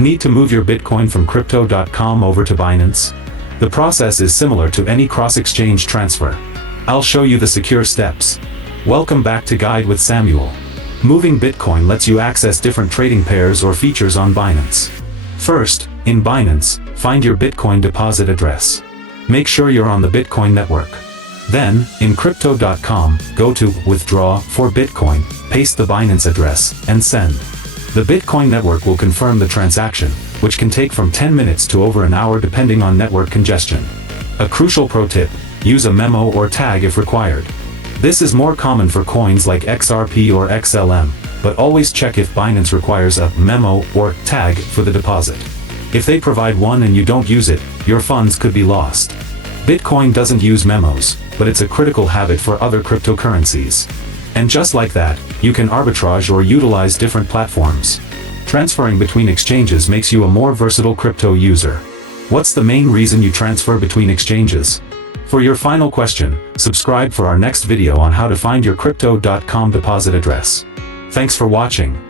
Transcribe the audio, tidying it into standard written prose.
Need to move your Bitcoin from Crypto.com over to Binance? The process is similar to any cross-exchange transfer. I'll show you the secure steps. Welcome back to Guide with Samuel. Moving Bitcoin lets you access different trading pairs or features on Binance. First, in Binance, find your Bitcoin deposit address. Make sure you're on the Bitcoin network. Then, in Crypto.com, go to Withdraw for Bitcoin, paste the Binance address, and send. The Bitcoin network will confirm the transaction, which can take from 10 minutes to over an hour depending on network congestion. A crucial pro tip: use a memo or tag if required. This is more common for coins like XRP or XLM, but always check if Binance requires a memo or tag for the deposit. If they provide one and you don't use it, your funds could be lost. Bitcoin doesn't use memos, but it's a critical habit for other cryptocurrencies. And just like that, you can arbitrage or utilize different platforms. Transferring between exchanges makes you a more versatile crypto user. What's the main reason you transfer between exchanges? For your final question, subscribe for our next video on how to find your Crypto.com deposit address. Thanks for watching.